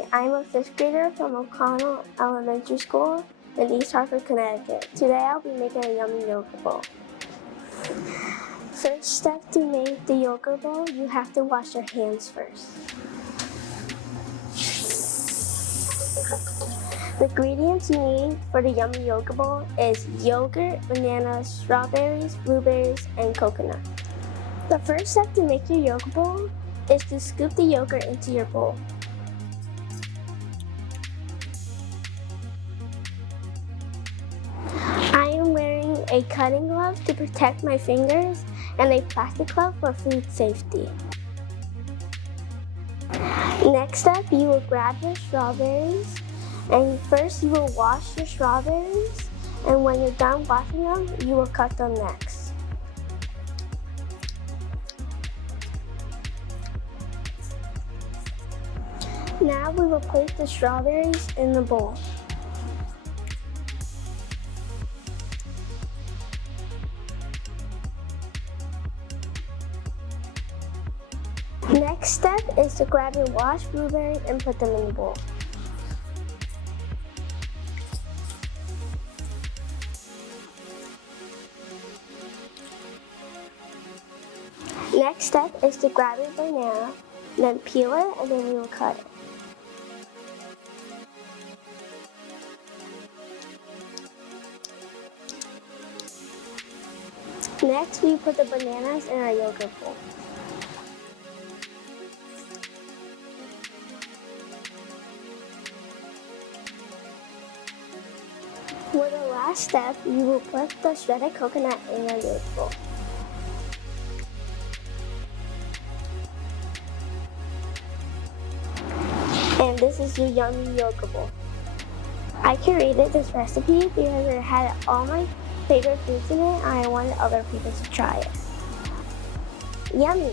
Hi, I'm a 5th grader from O'Connell Elementary School in East Hartford, Connecticut. Today I'll be making a yummy yogurt bowl. First step to make the yogurt bowl, you have to wash your hands first. The ingredients you need for the yummy yogurt bowl is yogurt, bananas, strawberries, blueberries, and coconut. The first step to make your yogurt bowl is to scoop the yogurt into your bowl. I am wearing a cutting glove to protect my fingers and a plastic glove for food safety. Next up, you will grab your strawberries, and first you will wash your strawberries, and when you're done washing them, you will cut them next. Now we will place the strawberries in the bowl. Next step is to grab your washed blueberries and put them in the bowl. Next step is to grab your banana, then peel it, and then we will cut it. Next, we put the bananas in our yogurt bowl. For the last step, you will put the shredded coconut in your yogurt bowl. And this is your yummy yogurt bowl. I created this recipe because it had all my favorite foods in it and I wanted other people to try it. Yummy!